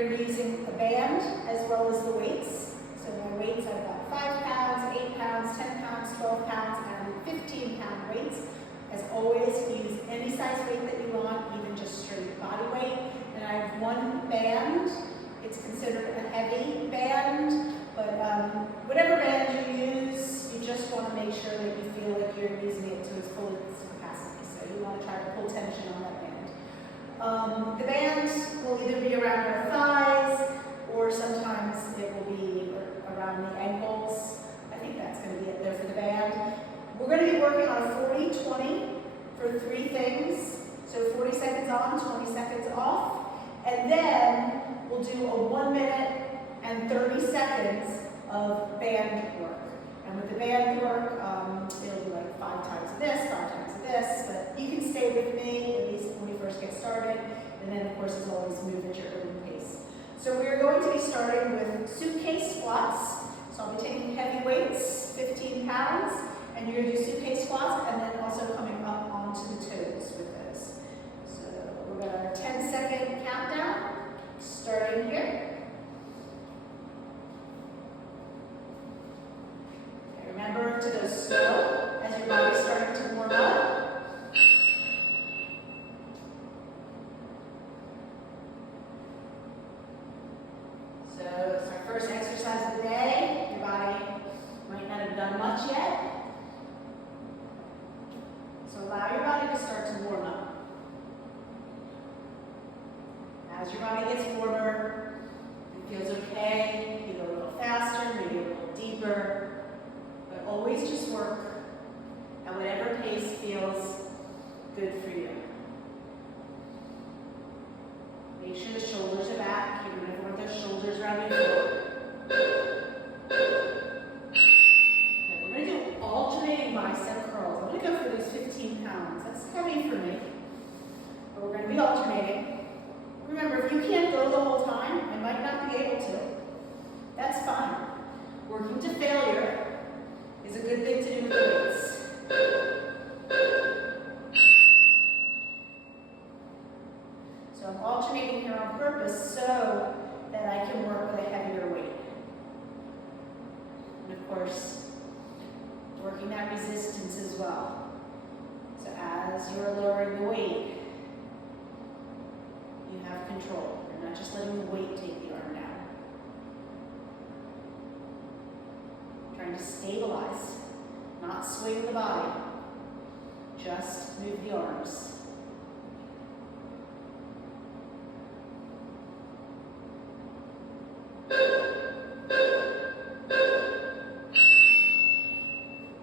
We're going to be using a band as well as the weights. So my weights, I've got 5 pounds, 8 pounds, 10 pounds, 12 pounds, and 15-pound weights. As always, use any size weight that you want, even just straight body weight. And I have one band. It's considered a heavy band, but whatever band you use, you just want to make sure that you feel like you're using it to its full capacity. So you want to try to pull tension on that band. The band will either be around our thighs, or sometimes it will be around the ankles. I think that's going to be it there for the band. We're going to be working on a 40-20 for 3 things. So 40 seconds on, 20 seconds off. And then we'll do a 1 minute and 30 seconds of band work. And with the band work, it'll be like 5 times of this, 5 times of this. But you can stay with me, at least when we first get started. And then, of course, as always, move at your own pace. So we're going to be starting with suitcase squats. So I'll be taking heavy weights, 15 pounds. And you're going to do suitcase squats, and then also coming up onto the toes with those. So we're going to our 10-second countdown, starting here. Okay, remember to go slow as your body's starting to warm up. So it's our first exercise of the day. Your body might not have done much yet. So allow your body to start to warm up. As your body gets warmer, it feels okay. You go a little faster, maybe a little deeper, but always just work at whatever pace feels good for you. Make sure the shoulders are back. You don't want those shoulders around your floor. Okay, we're going to do alternating bicep curls. I'm going to go for these 15 pounds. That's heavy for me, but we're going to be alternating. Remember, if you can't go the whole time, I might not be able to. That's fine. Working to failure is a good thing to do with the weights. So I'm alternating here on purpose so that I can work with a heavier weight. And of course, working that resistance as well. So as you're lowering the weight, you have control. You're not just letting the weight take the arm down. Trying to stabilize, not swing the body. Just move the arms.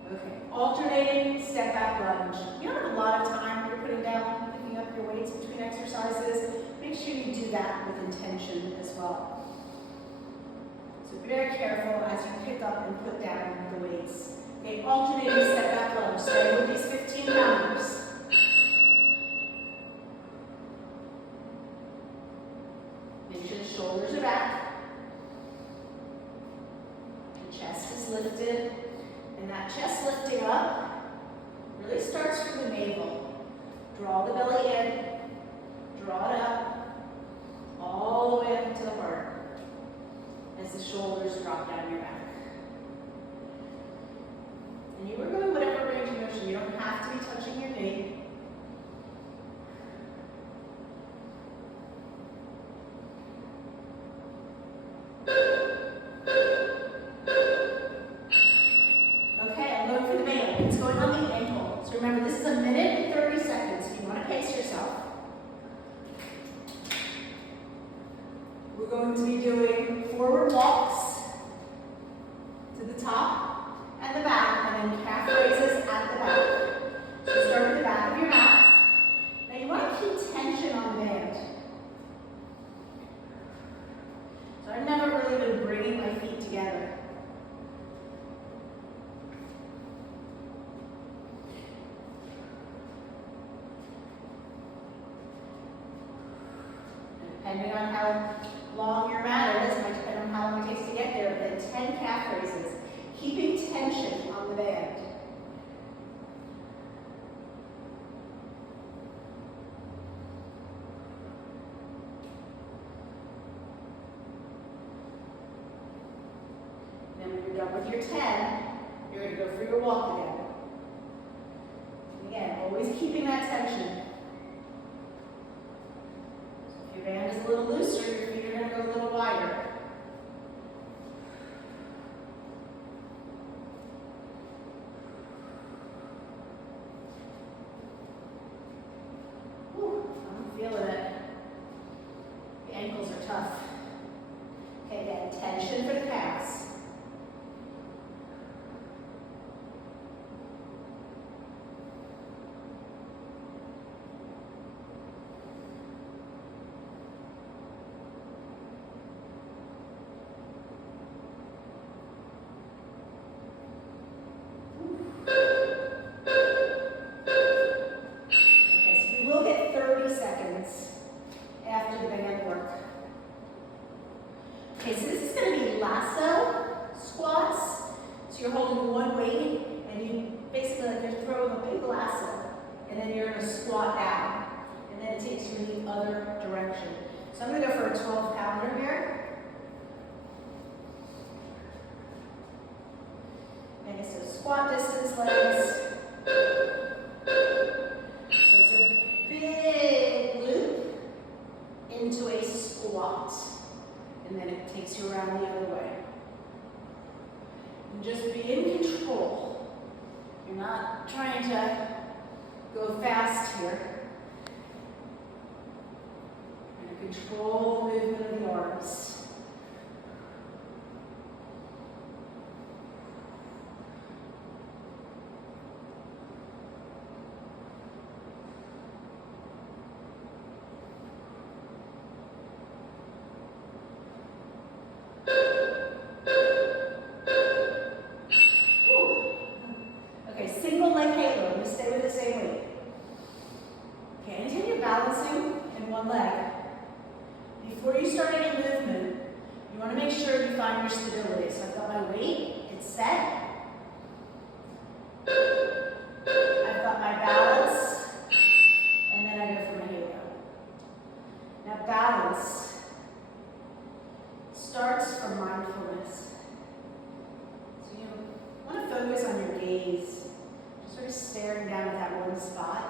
Okay, alternating step back lunge. You don't have a lot of time when you're putting down, picking up your weights between exercises. Make sure you do that with intention as well. So be very careful as you pick up and put down the weights. Okay, alternating step back lunge. Starting with these 15 pounders. Make sure the shoulders are back. The chest is lifted. And that chest lifting up really starts from the navel. Draw the belly in. Draw it up. All the way up into the heart. As the shoulders drop down your back. And you are going whatever range of motion. You don't have to be touching your knee. Okay, I'm going for the band. It's going on the ankle. So remember, this is a minute and 30 seconds. You want to pace yourself. We're going to be doing forward walks to the top and the back, and then calf raises at the back. So start with the back of your mat. Now you want to keep tension on the band. So I've never really been bringing my feet together. Depending on how long your mat is, might depend on how long it takes to get there, but then 10 calf raises. Keeping tension on the band. with your 10, you're going to go for your walk again. And again, always keeping that tension. So if your band is a little looser, your feet are going to go a little wider. Whew, I'm feeling it. The ankles are tough. Okay, again, tension for the calves. So I'm going to go for a 12-pounder here. Okay, so squat distance legs. So it's a big loop into a squat. And then it takes you around the other way. And just be in control. You're not trying to go fast here. Control the movement of the arms. Okay, single leg halo. I'm going to stay with the same weight. Okay, anytime you're balancing in one leg, before you start any movement, you want to make sure you find your stability. So I've got my weight, it's set. I've got my balance, and then I go for my halo. Now balance starts from mindfulness. So you want to focus on your gaze, just sort of staring down at that one spot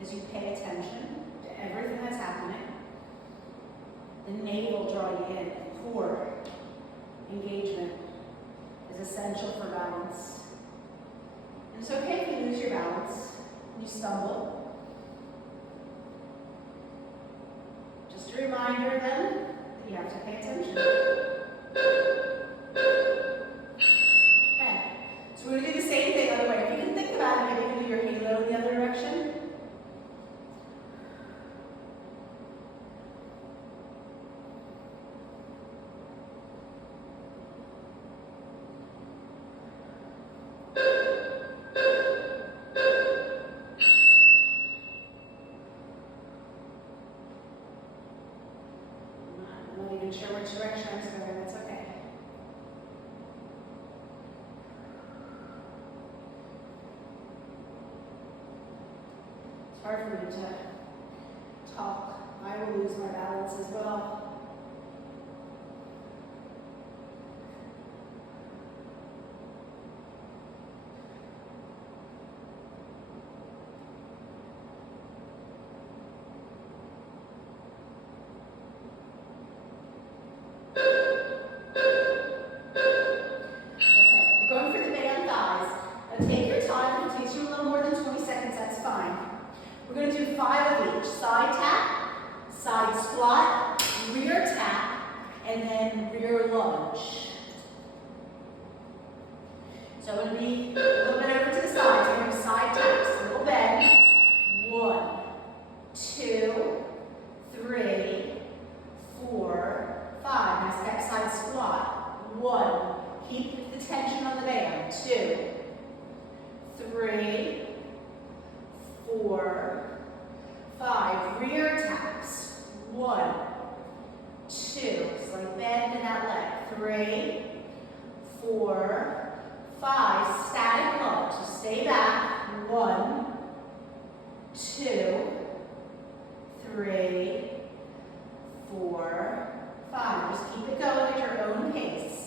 as you pay attention to everything that's happening. The navel draw you in, core engagement is essential for balance. And it's okay if you lose your balance, you stumble. Just a reminder then that you have to pay attention. Okay, so we're going to do the same thing the other way. If you can think about it, maybe you can do your halo in the other direction. Sure which direction I was going, that's okay. It's hard for me to talk. I will lose my balance as well. Take your time. If it takes you a little more than 20 seconds, that's fine. We're going to do 5 of each. Side tap, side squat, rear tap, and then rear lunge. So I'm going to be a little bit over to the sides. We're going to do side taps. A little bend. 1, 2, 3, 4, 5. Now step side squat. 1. Keep the tension on the band. 2, 3, 4, 5. Rear taps. 1, 2. Slight bend in that leg. 3, 4, 5. Static lunge. So stay back. 1, 2, 3, 4, 5. Just keep it going at your own pace.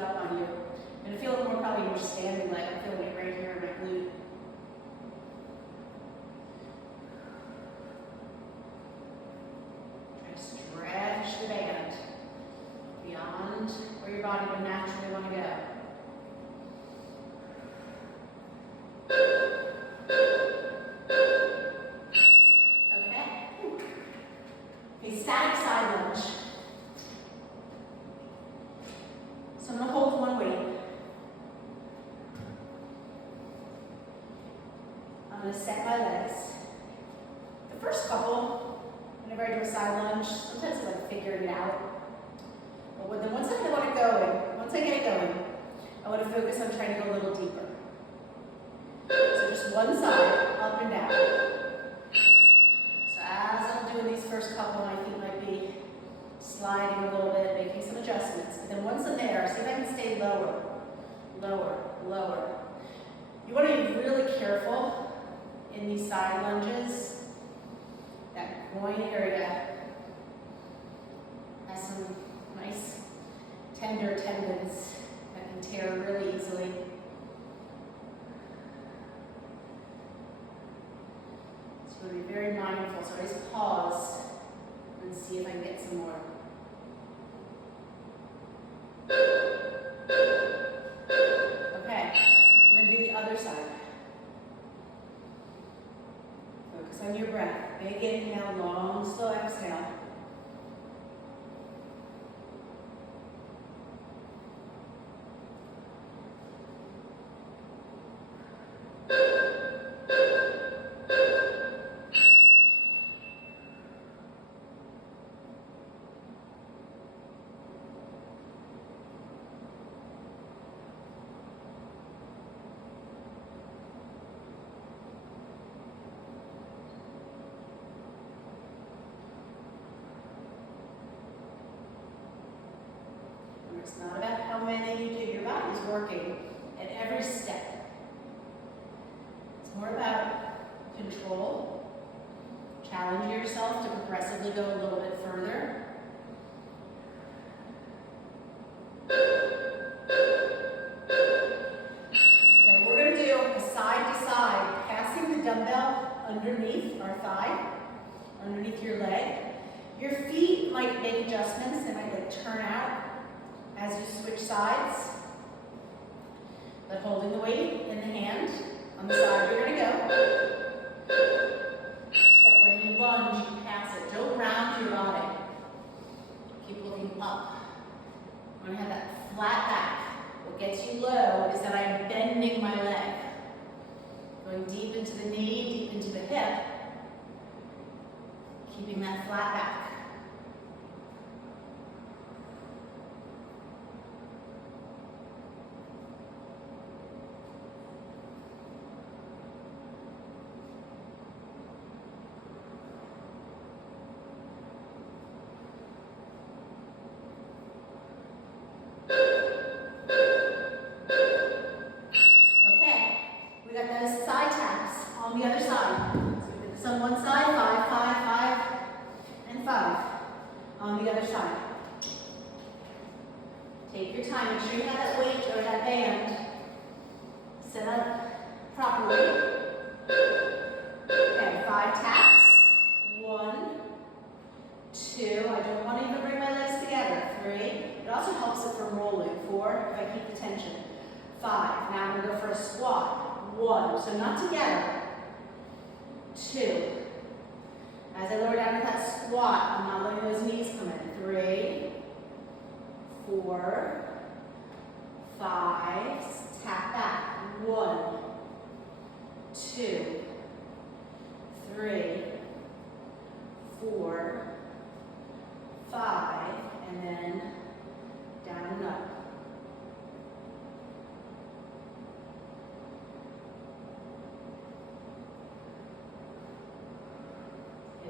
sneak up on you. I'm going to feel it more probably in your standing leg. I'm feeling it right here in my glute. Try to stretch the band beyond where your body would naturally want to go. A static side lunge. So I'm going to hold one weight. I'm going to set my legs. The first couple, whenever I do a side lunge, sometimes it's like figuring it out. But then once I want it going, once I get it going, I want to focus on trying to go a little deeper. So just one side, up and down. As I'm doing these first couple, my feet might be sliding a little bit, making some adjustments. But then once I'm there, see if I can stay lower, lower, lower. You want to be really careful in these side lunges. That groin area has some nice tender tendons that can tear really easily. So be very mindful. So I just pause and see if I can get some more. Okay, I'm going to do the other side. Focus on your breath. Big inhale, long, slow exhale. It's not about how many you do. Your body's working at every step. It's more about control. Challenge yourself to progressively go a little bit further. Okay, we're going to do a side to side, passing the dumbbell underneath our thigh, underneath your leg. Your feet might make adjustments. They might like turn out as you switch sides, but holding the weight in the hand on the side you're going to go. So that when you lunge, you pass it. Don't round your body. Keep looking up. You want to have that flat back. What gets you low is that I'm bending my leg. Going deep into the knee, deep into the hip. Keeping that flat back. On the other side. So we did this on one side, 5, 5, 5, and 5. On the other side. Take your time. Make sure you have that weight or that band set up properly. Okay, 5 taps. 1, 2. I don't want to even bring my legs together. 3. It also helps it from rolling. 4, if I keep the tension. 5. Now I'm going to go for a squat. 1. So not together. 2. As I lower down to that squat, I'm not letting those knees come in. 3, 4, 5. Tap back. 1, 2, 3, 4, 5, and then down and up.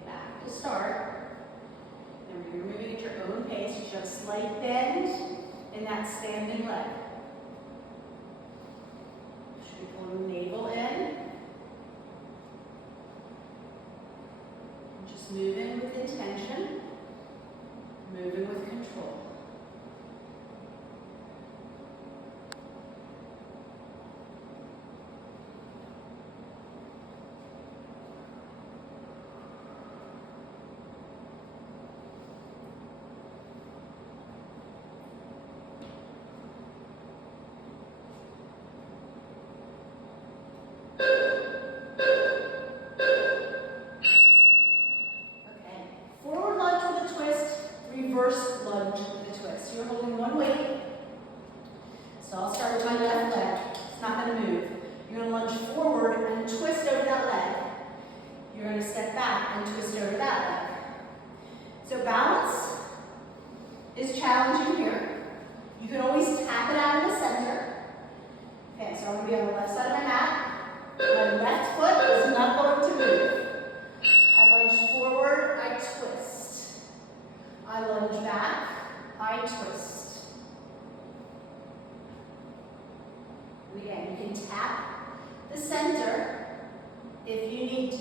Back to start. Remember, you're moving at your own pace. You should have a slight bend in that standing leg. Should be pulling the navel in. And just moving with intention, moving with control. step back and twist over that leg. So balance is challenging here. You can always tap it out in the center. Okay, so I'm going to be on the left side of my mat. My left foot is not going to move. I lunge forward, I twist. I lunge back, I twist. And again, you can tap the center if you need to.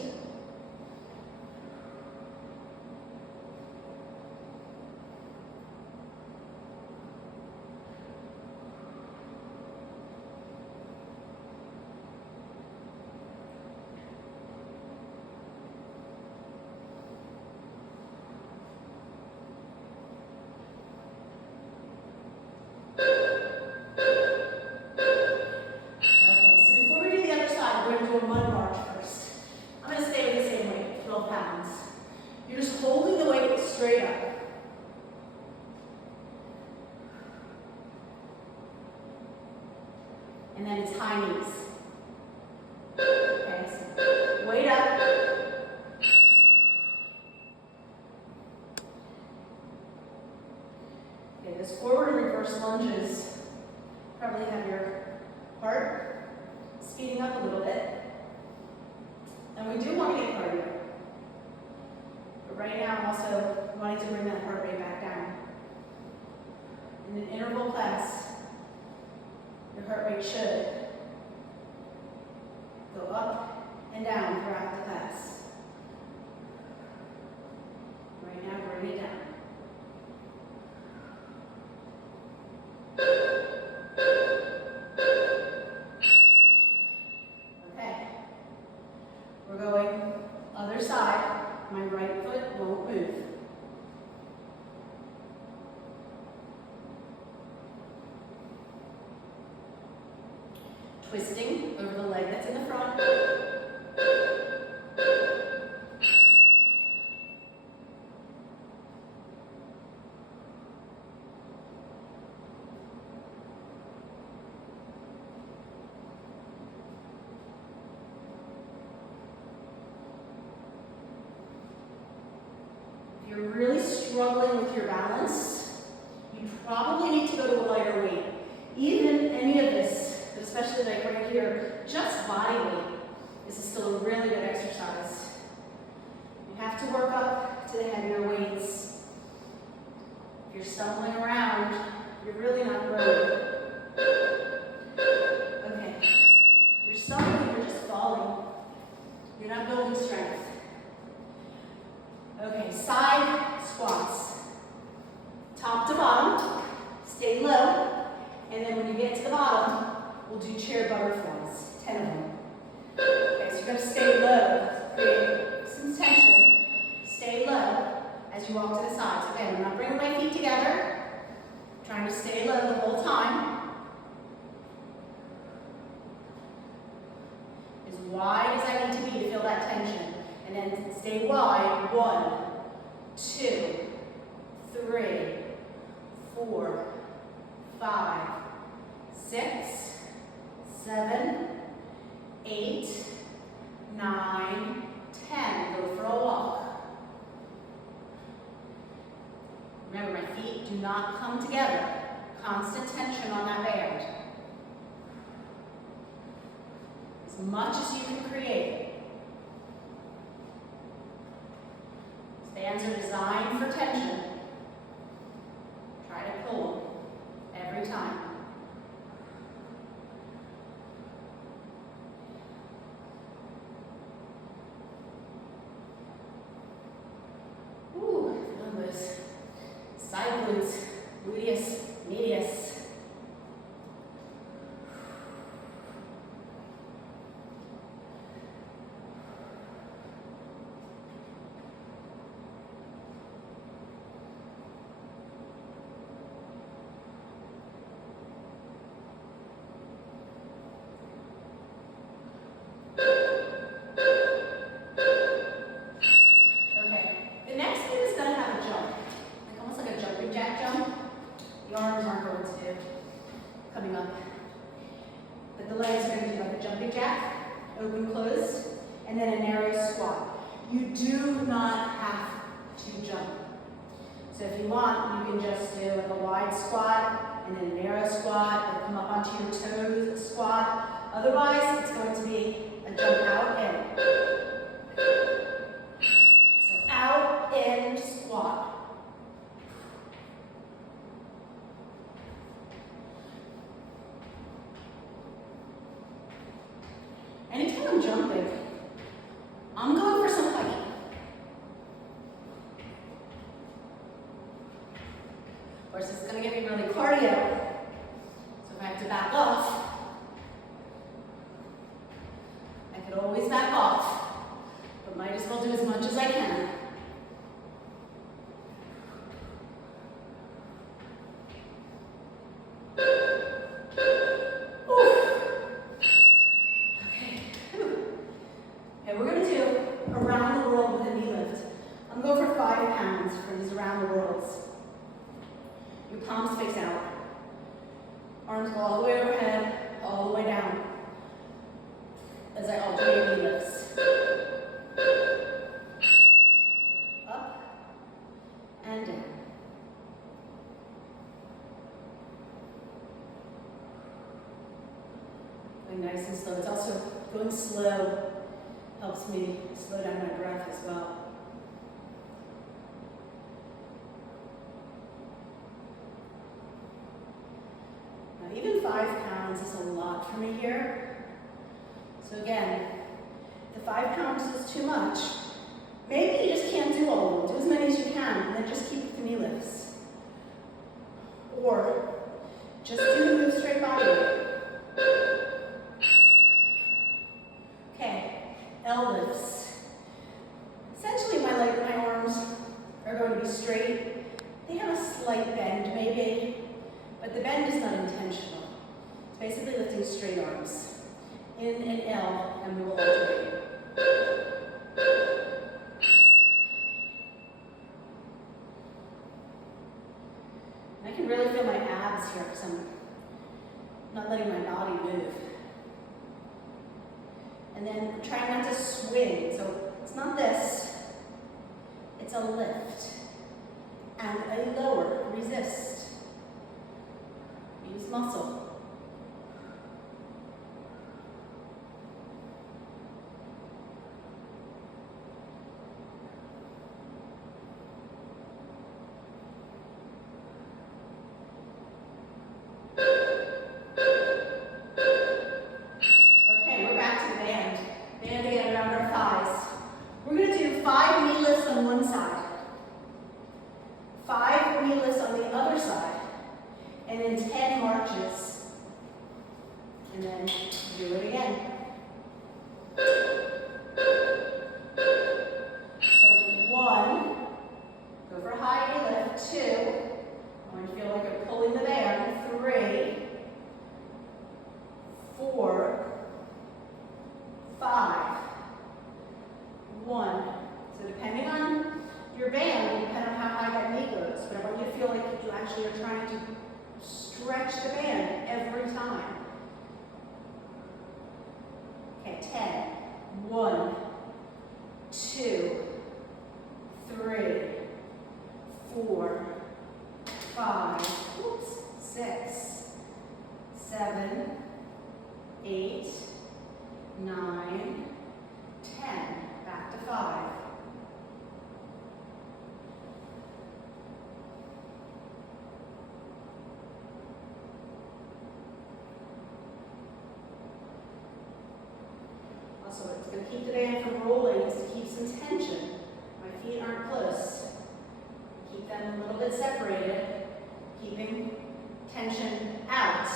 And then it's high knees. Okay, so weight up. Okay, those forward and reverse lunges probably have your heart speeding up a little bit. And we do want to get cardio. But right now I'm also wanting to bring that heart rate back down. In an interval class, your heart rate should go up and down throughout the class. Right now, bring it down. Okay. We're going other side. My right foot won't move. Twisting over the leg that's in the front. If you're really struggling with your balance, you probably need to go to a lighter weight. Even any of this, especially like right here, just body weight. This is still a really good exercise. You have to work up to the heavier weights. If you're stumbling around, you're really not growing. Okay. You're stumbling, you're just falling. You're not building strength. Okay, side squats. Top to bottom, stay low, and then when you get to the bottom, we'll do chair butterflies, 10 of them. Okay, so you're gonna stay low, create some tension. Stay low as you walk to the sides. Again, I'm not bringing my feet together. I'm trying to stay low the whole time. As wide as I need to be to feel that tension. And then stay wide. 1, 2, 3, 4, 5, 6, 7, 8, 9, 10. Go for a walk. Remember, my feet do not come together. Constant tension on that band. As much as you can create. These bands are designed for tension. Try to pull them every time. Side glutes, gluteus medius. Coming up. But the legs are going to do like a jumping jack, open, closed, and then a narrow squat. You do not have to jump. So if you want, you can just do like a wide squat and then a narrow squat and come up onto your toes squat. Otherwise, it's going to be a jump out, in. So out, in, squat. Anytime I'm jumping, I'm going for some hiking. Of course, this is going to get me really cardio, so if I have to back off, I could always back off, but might as well do as much as I can. Palms face out. Arms go all the way overhead, all the way down. As I alternate knee lifts. Up and down. Going nice and slow. It's also going slow helps me slow down my breath as well. Even 5 pounds is a lot for me here. So again, if the 5 pounds is too much, maybe you just can't do all of them. Do as many as you can, and then just keep the knee lifts. Or just do the move straight body weight. Okay, L lifts. Essentially, my arms are going to be straight. They have a slight bend, maybe. But the bend is not intentional. It's basically lifting straight arms. In and L, and we will alternate. And I can really feel my abs here because I'm not letting my body move. And then trying not to swing. So it's not this, it's a lift. And a lower, resist. Use muscle. Okay, we're back to the band. Band again around our thighs. We're going to do 5 knee lifts on one side, 5 knee lifts on the other side, and then 10 marches. And then do it again. So 1, go for high knee lift. 2, I want you to feel like you're pulling the band. 3, 4, 5, 1. So depending on your band, will depend on how high that knee goes. But I want you to feel like you actually are trying to stretch the band every time. Okay, 10. 1, 2, 3, 4, 5, 6, 7, 8, 9, 10. Back to 5. Also, it's going to keep the band from rolling, is to keep some tension. My feet aren't close. Keep them a little bit separated, keeping tension out,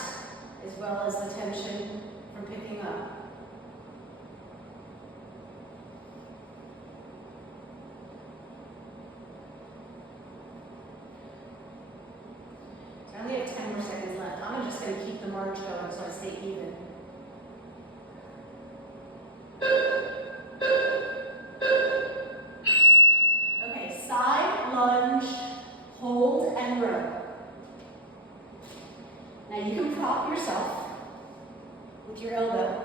as well as the tension from picking up. So I only have 10 more seconds left. I'm just going to keep the march going so I stay even. Okay, side lunge, hold and row. Now you can prop yourself with your elbow.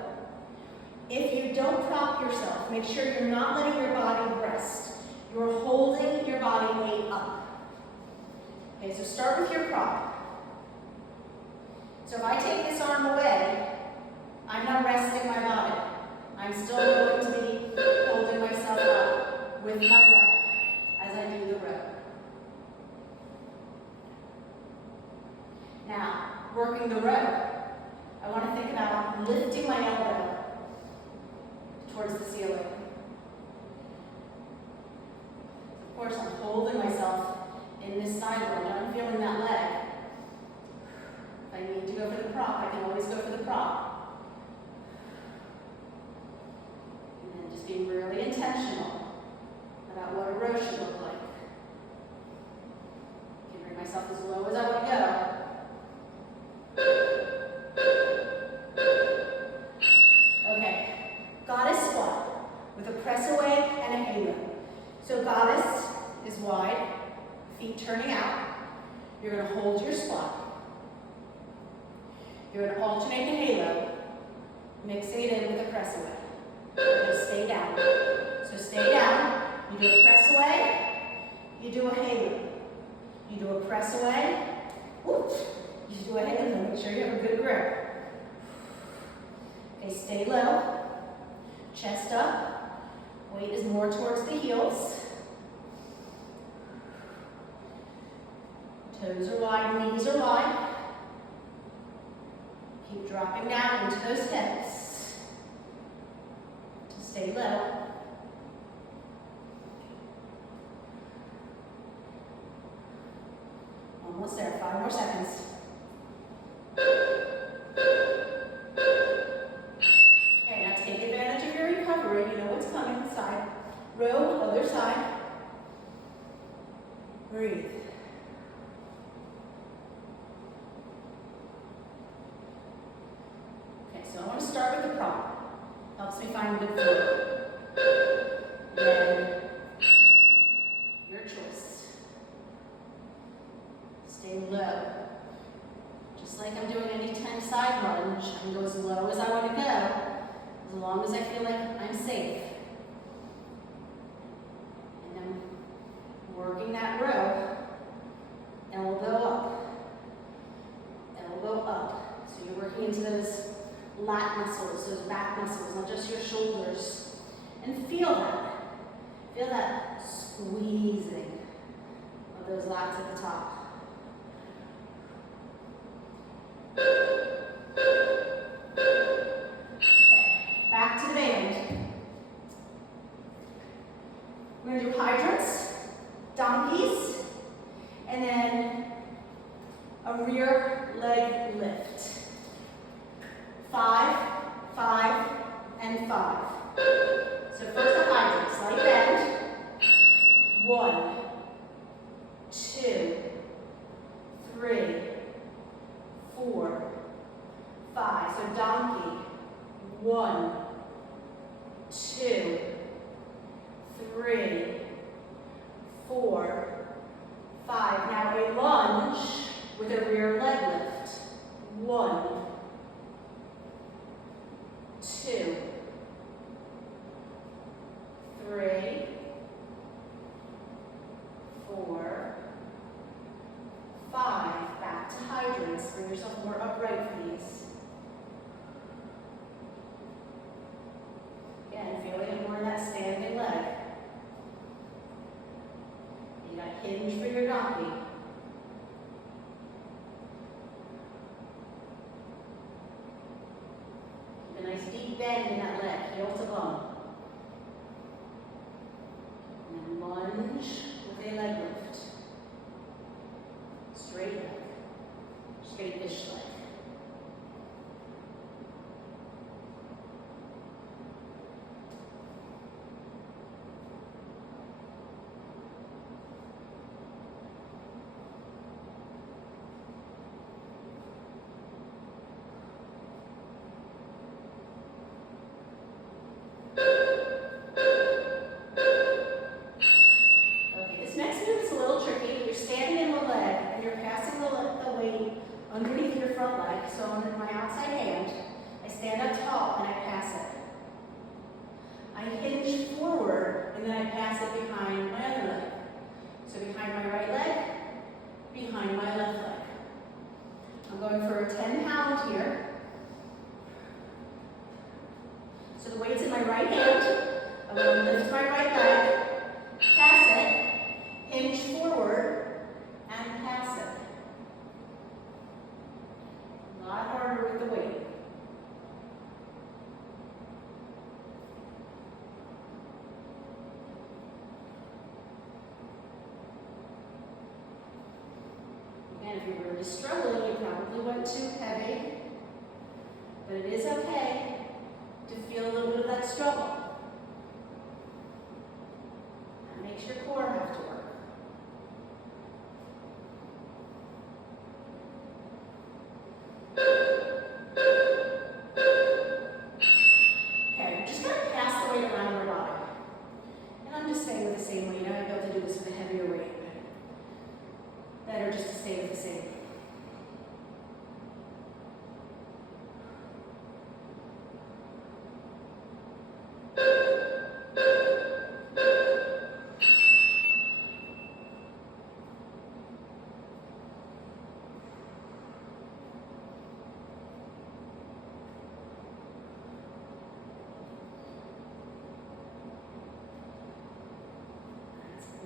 If you don't prop yourself, make sure you're not letting your body rest. You're holding your body weight up. Okay, so start with your prop. So if I take this arm away, I'm not resting my body. I'm still going to be holding myself up with my leg as I do the row. Now, working the row, I want to think about lifting my elbow towards the ceiling. Of course, I'm holding myself in this side row. Now I'm feeling that leg. If I need to go for the prop, I can always go for the prop. And then just being really intentional about what a row should look like. I can bring myself as low as I want to go. Okay, goddess squat with a press away and a halo. So goddess is wide, feet turning out. You're going to hold your squat. You're going to alternate the halo, mixing it in with a press away. You're going to stay down. So stay down. You do a press away. You do a halo. You do a press away. Whoop. You do a halo. Make sure you have a good grip. Okay, stay low. Chest up. Weight is more towards the heels. Toes are wide, knees are wide. Keep dropping down into those hips to stay low. Almost there, 5 more seconds. Okay, now take advantage of your recovery. You know what's coming. Side, row, other side. Breathe. So I want to start with the prop. Helps me find good flow. Then your choice. Stay low. Just like I'm doing any 10 side lunge, I can go as low as I want to go, as long as I feel like I'm safe. And then working that row, elbow up, elbow up. So you're working into those lat muscles, those back muscles, not just your shoulders. And feel that. Feel that squeezing of those lats at the top. Okay, back to the band. We're going to do hydrants, donkeys, and then a rear leg lift. 5, 5, and 5. So first the hydrant, slight bend. 1, 2, 3, 4, 5. So donkey. 1, 2, 3, 4, 5. Now a lunge with a rear leg lift. 1, 2, 3, 4, 5. Back to hydrants. Bring yourself more upright for these. Again, feeling more in that standing leg. You got hinge for your donkey. Keep a nice deep bend in that leg, heel to bone. And then lunge with a leg lift. Straight leg. Straight-ish leg. Underneath your front leg, so on my outside hand, I stand up tall and I pass it. I hinge forward, and then I pass it behind my other leg. So behind my right leg, behind my left leg. I'm going for a 10-pound here. So the weight's in my right hand. I'm going to lift my right leg, pass it, hinge forward, and pass it. A lot harder with the weight. And if you're really struggling, you probably went too heavy, but it is okay to feel a little bit of that struggle. That makes your core have to work. Okay, we're just going to pass the weight around our body. And I'm just staying with the same weight. I might be able to do this with a heavier weight. Better just to stay with the same weight.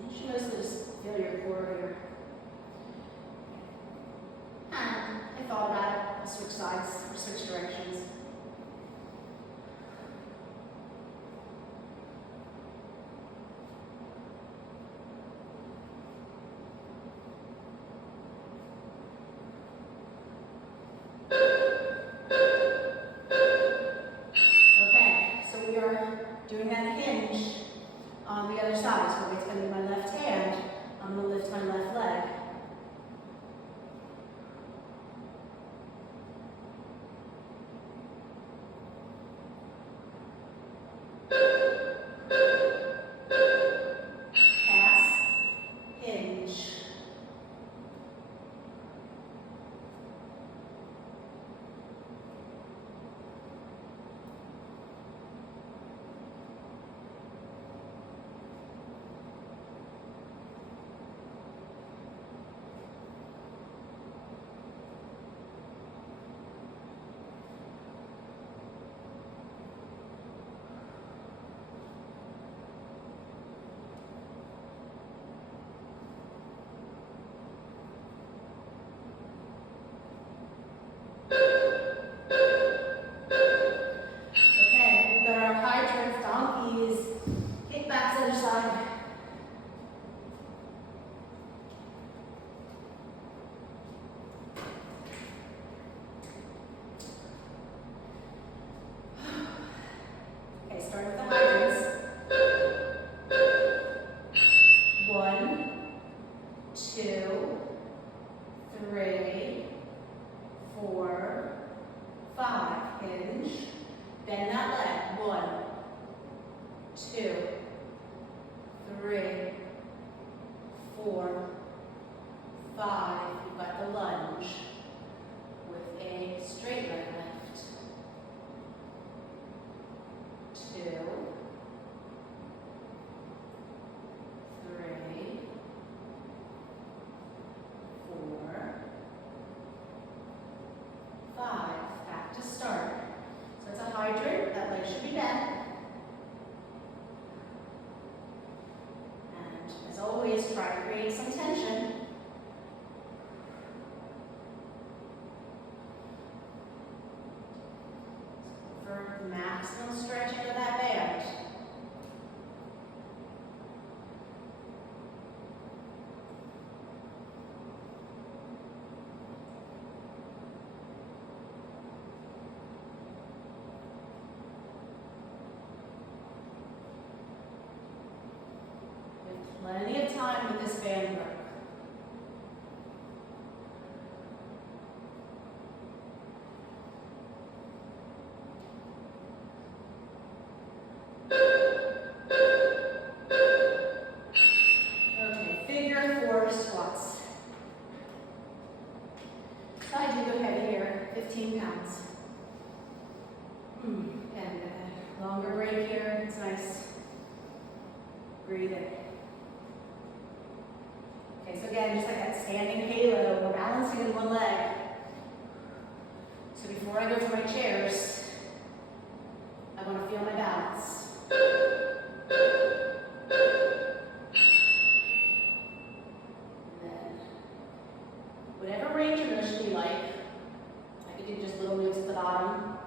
You should mostly just feel your core here. I thought about it. I'll switch sides or switch directions. Okay, so we are doing that hinge on the other side. So it's going to be my left hand. I'm going to lift my left leg. Pass, hinge. Okay, we've got our hydrants, donkeys, kickbacks other side. Okay, start with the hydrants. 1, 2, 3, 4, 5. Hinge. Bend that leg. 1, 2, 3, 4, 5. You've got the lunge with a straight leg lift. 2, 3, 4, 5. Back to start. So it's a hydrant. That leg should be bent. And as always, try to create some tension. For maximum stretching of that band. Plenty of time with this band work. breathe in. Okay, so again, just like that standing halo, we're balancing in one leg. So before I go to my chairs, I want to feel my balance. And then, whatever range of motion you like, I could do just little moves at the bottom.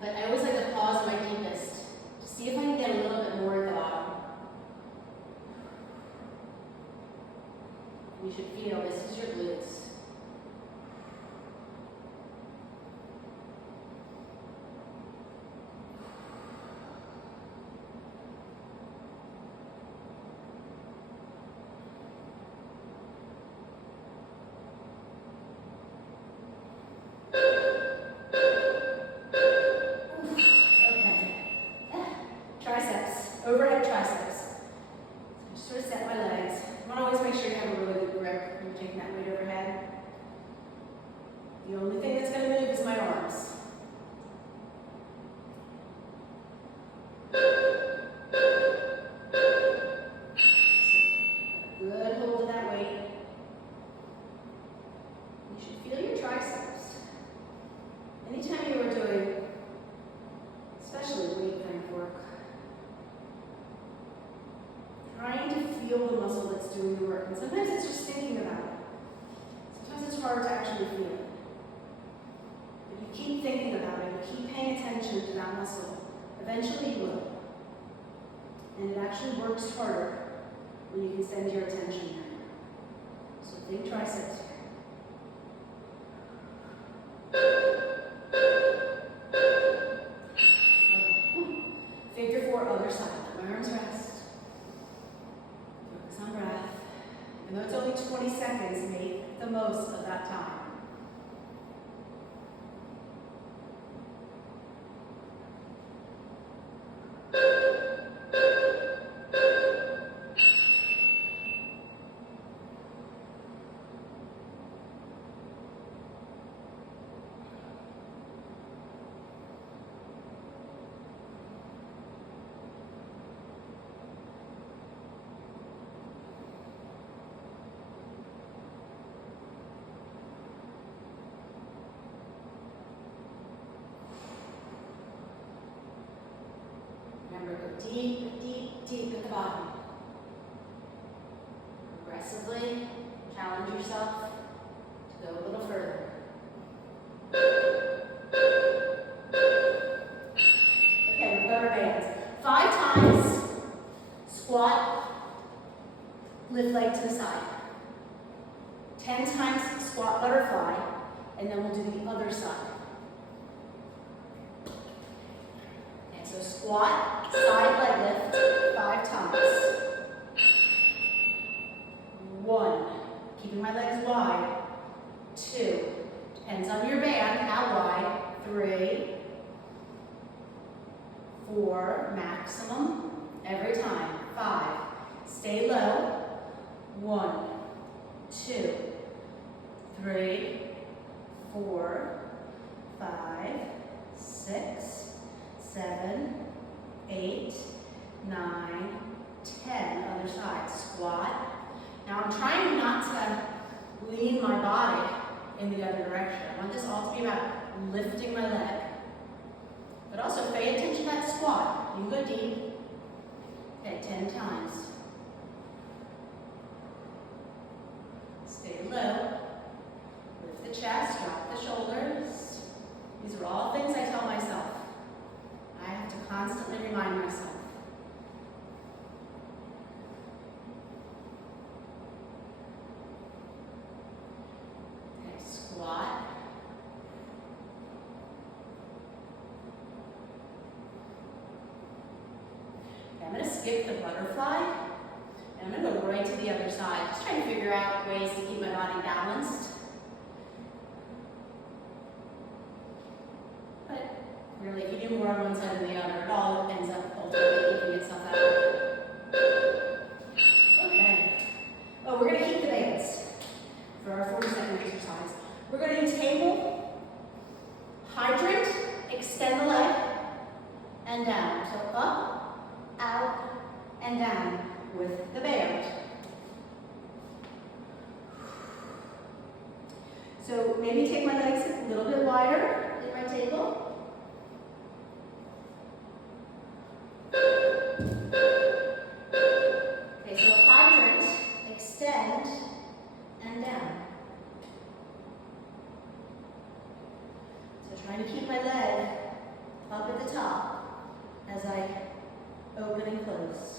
But I always like to pause my deepest to see if I can get a little bit more at the bottom. You should feel this is your glutes. Overhead triceps. So just sort of set my legs. You want to always make sure you have a really good grip when you're taking that weight overhead. The only thing that's going to move is my arms. So, good hold of that weight. You should feel your triceps. Anytime you are doing, especially weight kind of work, trying to feel the muscle that's doing the work. And sometimes it's just thinking about it. Sometimes it's hard to actually feel it. But you keep thinking about it, you keep paying attention to that muscle, eventually you will. And it actually works harder when you can send your attention there. So think triceps here. Okay. Figure 4, other side. Let my arms rest. Focus on breath. Even though it's only 20 seconds, make the most of that time. Remember, go deep, deep, deep at the bottom. Progressively challenge yourself to go a little further. Okay, we've got our bands. 5 times, squat, lift leg to the side. 10 times squat butterfly, and then we'll do the other side. So squat, side leg lift, 5 times. 1, keeping my legs wide. 2, depends on your band, how wide. 3, 4, maximum, every time. 5, stay low. 1, 2, 3, 4, 5, 6, 7, 8, 9, 10. Other side. Squat. Now I'm trying not to lean my body in the other direction. I want this all to be about lifting my leg. But also pay attention to that squat. You can go deep. Okay, 10 times. Stay low. Lift the chest, drop the shoulders. These are all things I tell myself. I have to constantly remind myself. Okay, squat. Okay, I'm going to skip the butterfly, and I'm going to go right to the other side. Just trying to figure out ways to keep my body balanced. Really, if you do more on one side than the other, it all ends up ultimately keeping itself out. Okay. Oh, we're going to keep the bands for our 40-second exercise. We're going to do table, hydrant, extend the leg, and down. So up, out, and down with the band. So maybe take my legs a little bit wider than my table. Okay, so hydrant, extend, and down. So trying to keep my leg up at the top as I open and close.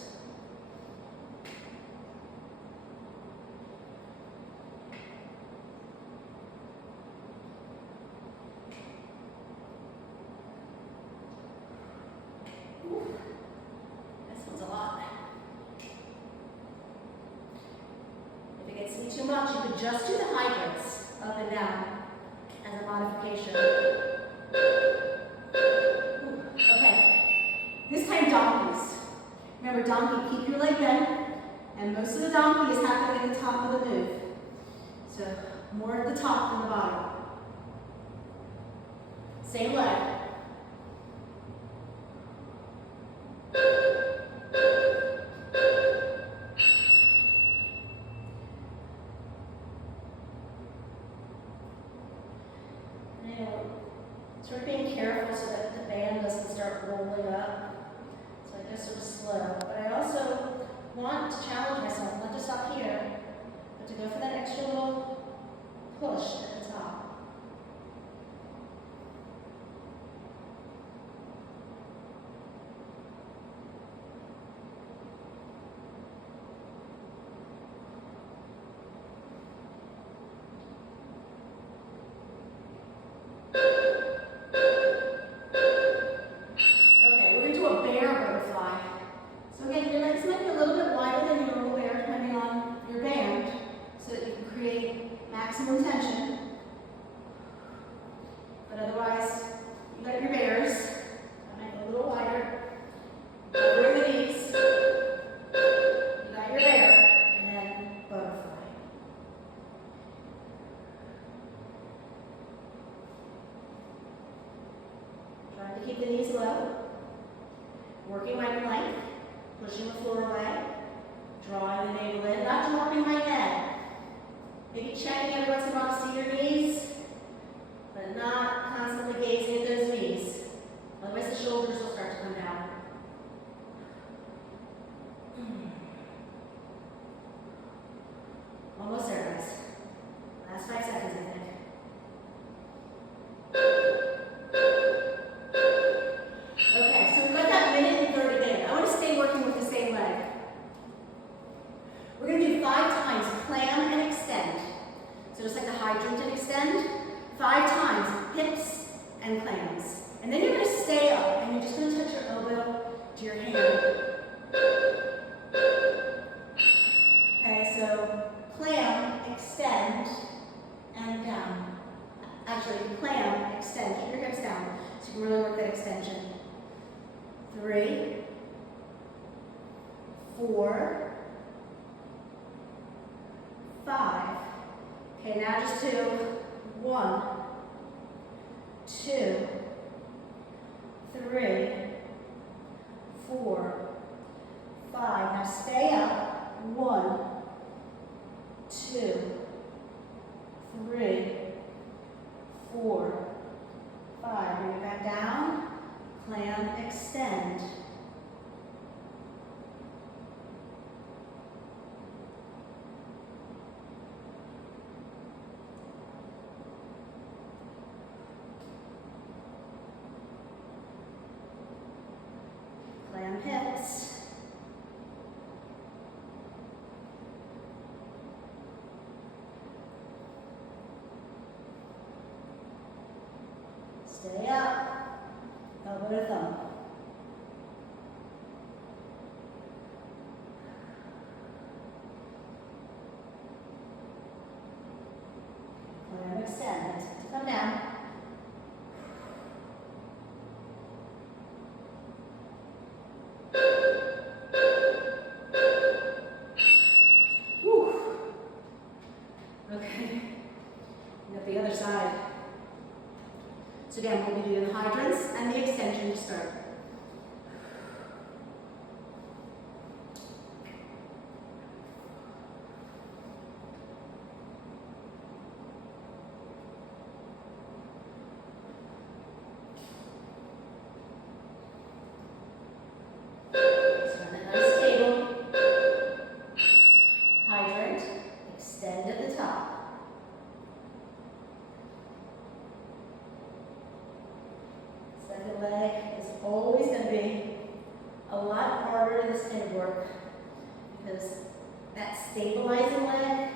This one's a lot. If it gets to be too much, you could just do the hydrants up and down as a modification. Okay, this time donkeys. Remember, donkey, keep your leg bent, and most of the donkey is happening at the top of the move. So more at the top than the bottom. Same leg. Sort of being careful so that the band doesn't start rolling up. So I just sort of slow. But I also want to challenge myself, not just up here, but to go for that extra little push at the top. Maximum tension, but otherwise, you got your bears. I might go a little wider. Over the knees. You got your bear, and then butterfly. Trying to keep the knees low. Working my plank, pushing the floor away, drawing the navel in, not dropping my head. Maybe checking every once in a while to see your knees, but not constantly gazing at those knees. Otherwise the shoulders will start to come down. Almost there, guys. Last 5 seconds, I think. Okay, so we've got that minute and 30 in. I want to stay working with the same leg. We're going to do 5 times clam and extend. So just like the hydrant and extend, 5 times hips and clams. And then you're going to stay up and you're just going to touch your elbow to your hand. Okay, so clam, extend, and down. Actually, clam, extend, keep your hips down so you can really work that extension. 3, 4, 5. Okay, now just do 1, 2, 3, 4, 5. Now stay up. 1, 2, 3, 4, 5. Bring it back down. Clam, extend. Clam hips. Stay up. Elbow to thumb. lot harder in this kind of work because that stabilizing leg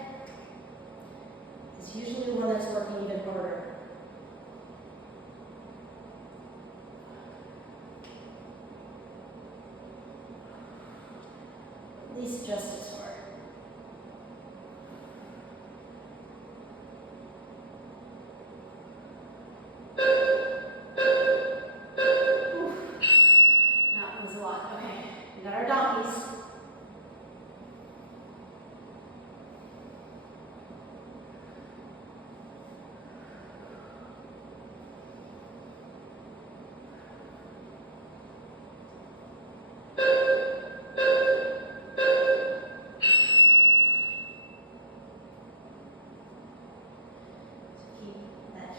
is usually the one that's working even harder. At least just as hard. That was a lot. Okay, we got our donkeys.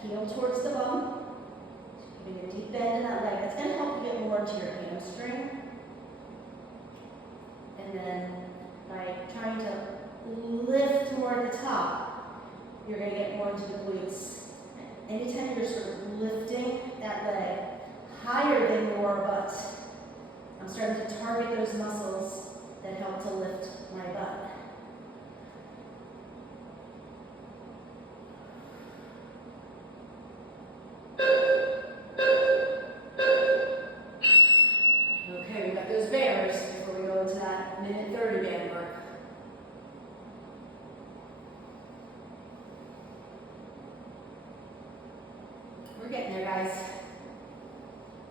Heel towards the bum, giving a deep bend in that leg. That's going to help you get more into your hamstring. And then by trying to lift more at the top, you're going to get more into the glutes. Anytime you're sort of lifting that leg higher than your butt, I'm starting to target those muscles that help to lift my butt. Okay, we got those bears before we go into that minute 30 band work. We're getting there, guys.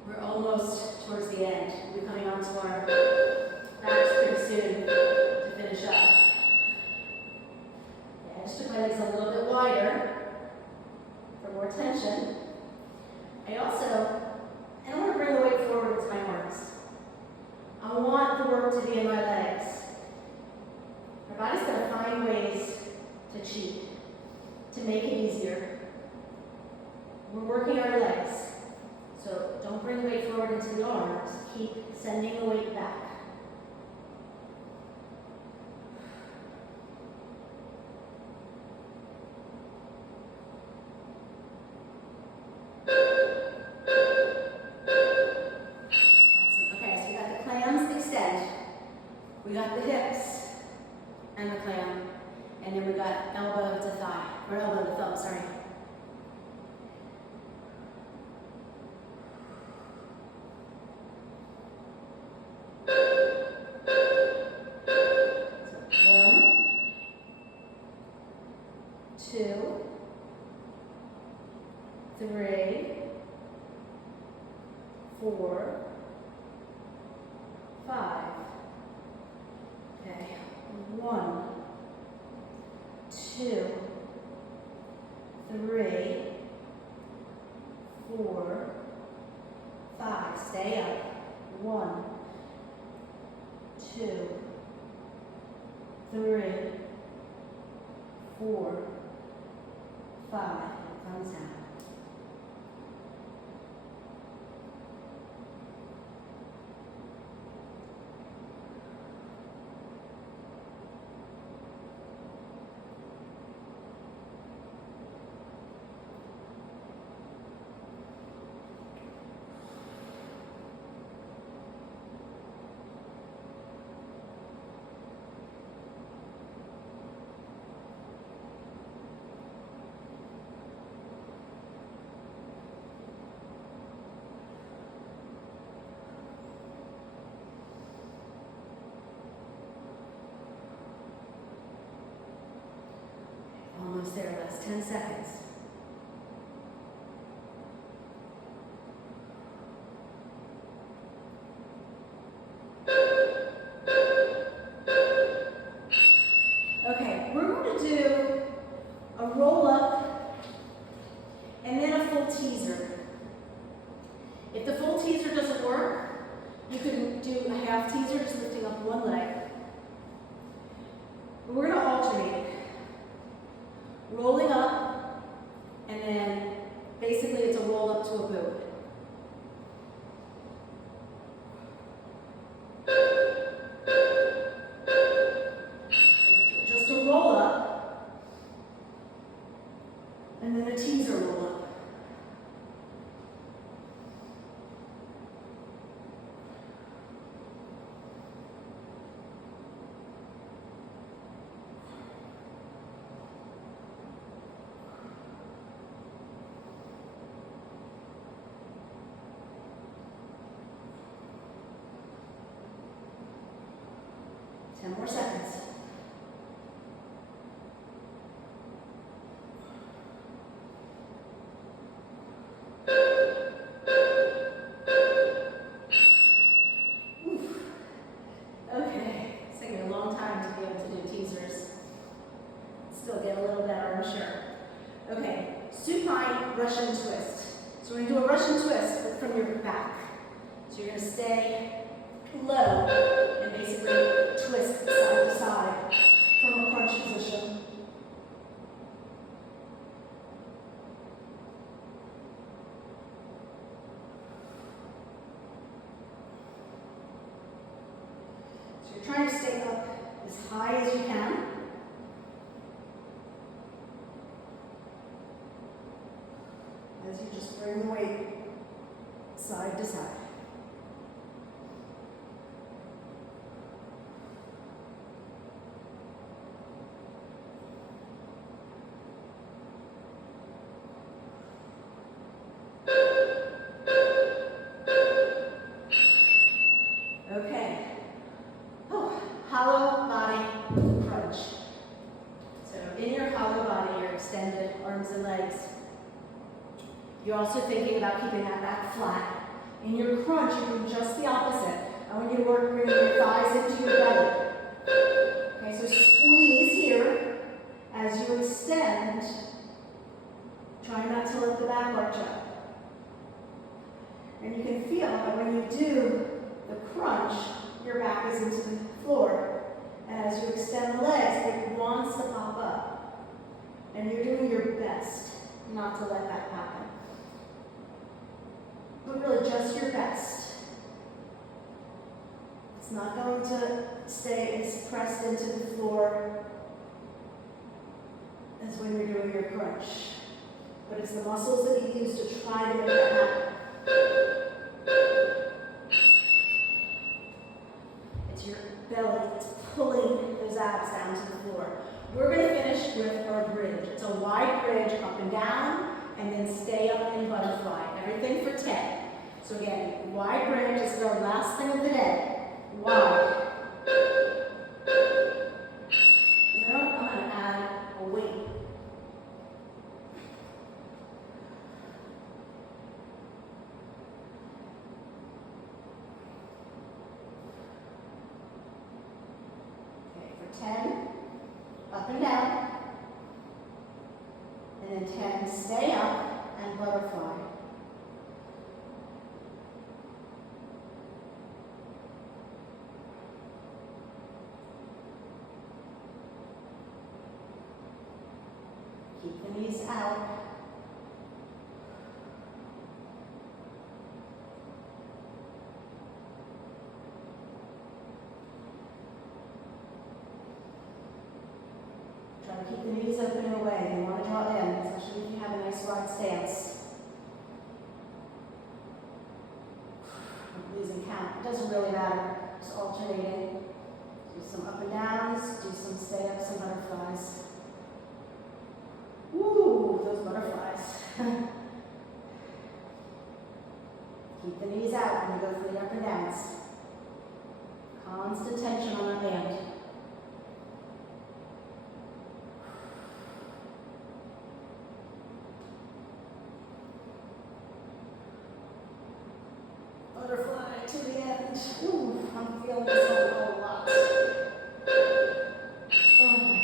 We're almost towards the end. We'll be coming on to our backs pretty soon to finish up. Yeah, I just took my legs a little bit wider for more tension. I don't want to bring the weight forward into my arms. I want the work to be in my legs. Our body's going to find ways to cheat, to make it easier. We're working our legs. So don't bring the weight forward into the arms. Keep sending the weight back. We got the hips and the clam, and then we got elbow to thigh, or elbow to thumb, sorry. So 1, 2, 3, 4, 5. Okay, 1, 2, 3, 4, 5. Stay up. 1, 2, 3, 4, 5. Thumbs down. Almost there, last 10 seconds. Okay, we're going to do a roll up and then a full teaser. If the full teaser doesn't work, you can do a half teaser, just lifting up one leg. But we're going to alternate it. Rolling up 10 more seconds. Oof. Okay, it's taking me a long time to be able to do teasers. Still get a little better, I'm sure. Okay, supine Russian twist. So we're going to do a Russian twist, but from your back. So you're going to stay low and basically twist side to side from a crunch position. So you're trying to stay up as high as you can. As you just bring the weight side to side. Okay. Oh, hollow body crunch. So in your hollow body, your extended arms and legs, you're also thinking about keeping that back flat. In your crunch, you're doing just the opposite. I want you to work bringing your thighs into your belly. Okay, so squeeze here as you extend. Try not to let the back arch up. And you can feel that when you do the crunch, your back is into the floor. And as you extend the legs, it wants to pop up. And you're doing your best not to let that happen. But really just your best. It's not going to stay as pressed into the floor as when you're doing your crunch. But it's the muscles that you use to try to make that happen. It's your belly that's pulling those abs down to the floor. We're going to finish with our bridge. It's a wide bridge up and down, and then stay up in butterfly. Everything for 10. So again, wide bridge. This is our last thing of the day. Wide. Now I'm going to add a weight. Okay, for 10, up and down. And then 10, stay up and butterfly. Keep the knees out. Try to keep the knees open and away. You want to draw in, especially if you have a nice wide stance. I'm losing count. It doesn't really matter. Just alternating. Do some up and downs. Do some stay ups and butterflies. Woo, those butterflies. Keep the knees out when you go for the up and downs. Constant tension on that band. Butterfly to the end. Ooh, I'm feeling this one a whole lot. Oh my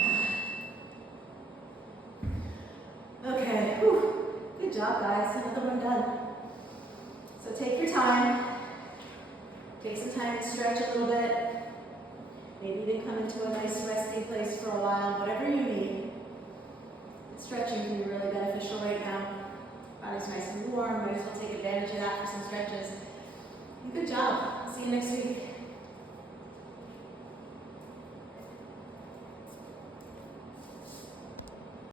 God. Okay, whew. Good job, guys. Another one done. So take your time. Take some time to stretch a little bit. Maybe even come into a nice resting place for a while, whatever you need. Stretching can be really beneficial right now. Body's nice and warm. Might as well take advantage of that for some stretches. Good job. See you next week.